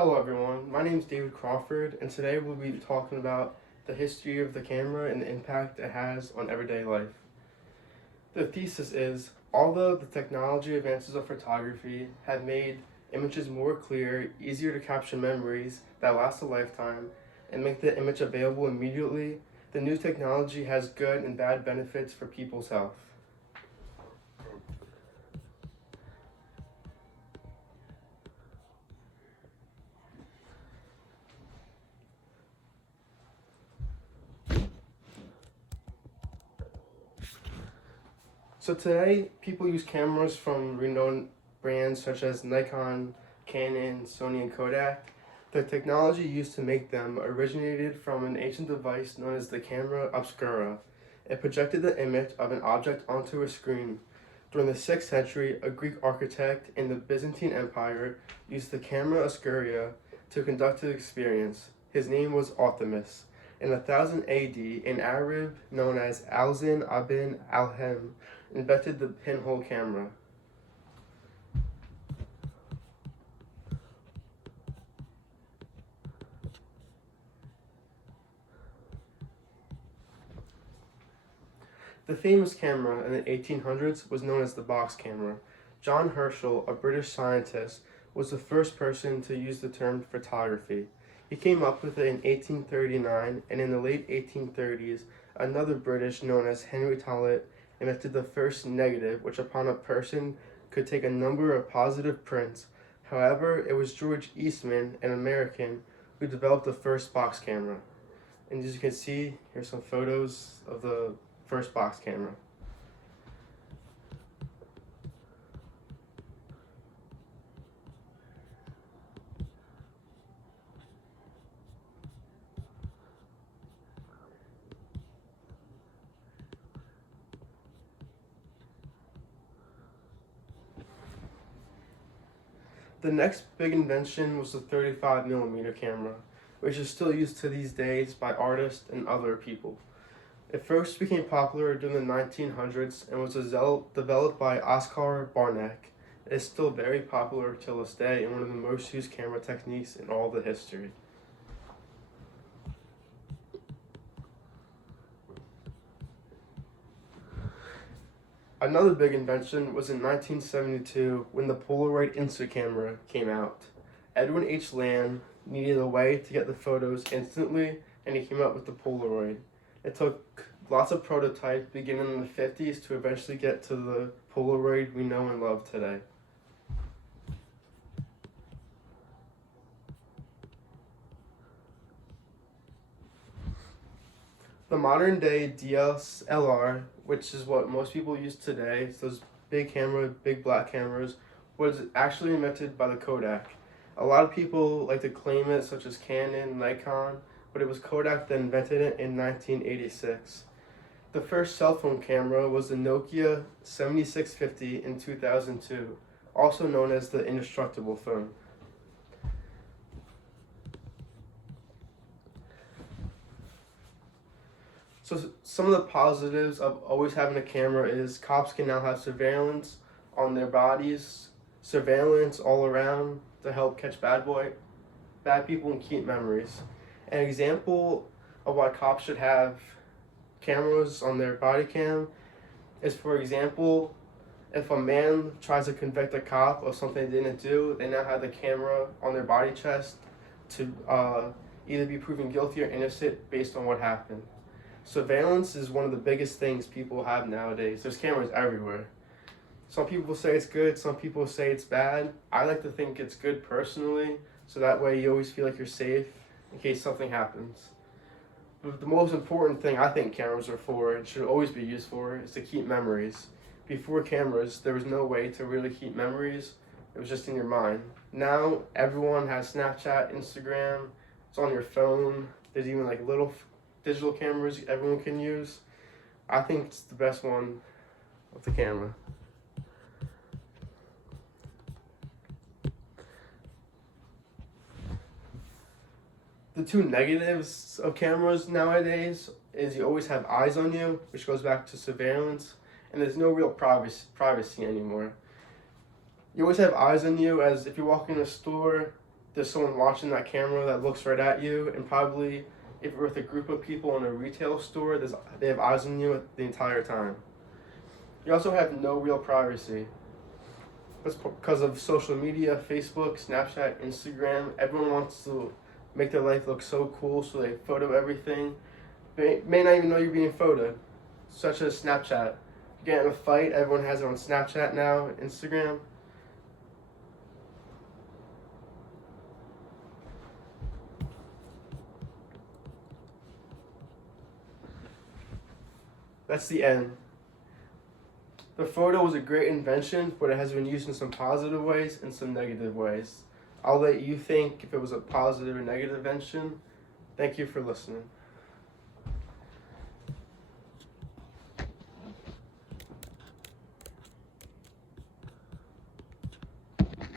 Hello everyone, my name is David Crawford and today we'll be talking about the history of the camera and the impact it has on everyday life. The thesis is, although the technology advances of photography have made images more clear, easier to capture memories that last a lifetime, and make the image available immediately, the new technology has good and bad benefits for people's health. So today, people use cameras from renowned brands such as Nikon, Canon, Sony, and Kodak. The technology used to make them originated from an ancient device known as the camera obscura. It projected the image of an object onto a screen. During the 6th century, a Greek architect in the Byzantine Empire used the camera obscura to conduct the experience. His name was Artemis. In 1000 AD, an Arab known as Alzin ibn Alhem invented the pinhole camera. The famous camera in the 1800s was known as the box camera. John Herschel, a British scientist, was the first person to use the term photography. He came up with it in 1839, and in the late 1830s, another British known as Henry Tollet invented the first negative, which upon a person could take a number of positive prints. However, it was George Eastman, an American, who developed the first box camera. And as you can see, here's some photos of the first box camera. The next big invention was the 35mm camera, which is still used to these days by artists and other people. It first became popular during the 1900s and was developed by Oskar Barnack. It is still very popular till this day and one of the most used camera techniques in all the history. Another big invention was in 1972 when the Polaroid Instant Camera came out. Edwin H. Land needed a way to get the photos instantly, and he came up with the Polaroid. It took lots of prototypes beginning in the 50s to eventually get to the Polaroid we know and love today. The modern day DSLR, which is what most people use today, it's those big black cameras, was actually invented by the Kodak. A lot of people like to claim it, such as Canon, Nikon, but it was Kodak that invented it in 1986. The first cell phone camera was the Nokia 7650 in 2002, also known as the indestructible phone. So some of the positives of always having a camera is cops can now have surveillance on their bodies, surveillance all around to help catch bad people and keep memories. An example of why cops should have cameras on their body cam is, for example, if a man tries to convict a cop of something they didn't do, they now have the camera on their body chest to either be proven guilty or innocent based on what happened. Surveillance is one of the biggest things people have nowadays. There's cameras everywhere. Some people say it's good, some people say it's bad. I like to think it's good personally, so that way you always feel like you're safe in case something happens. But the most important thing I think cameras are for, and should always be used for, is to keep memories. Before cameras, there was no way to really keep memories. It was just in your mind. Now, everyone has Snapchat, Instagram, it's on your phone. There's even like little digital cameras everyone can use. I think it's the best one of the camera. The two negatives of cameras nowadays is you always have eyes on you, which goes back to surveillance, and there's no real privacy anymore. You always have eyes on you, as if you walk in a store, there's someone watching that camera that looks right at you, and probably if you're with a group of people in a retail store, they have eyes on you the entire time. You also have no real privacy. That's because of social media, Facebook, Snapchat, Instagram. Everyone wants to make their life look so cool, so they photo everything. They may not even know you're being photoed, such as Snapchat. You get in a fight, everyone has it on Snapchat now, Instagram. That's the end. The photo was a great invention, but it has been used in some positive ways and some negative ways. I'll let you think if it was a positive or negative invention. Thank you for listening.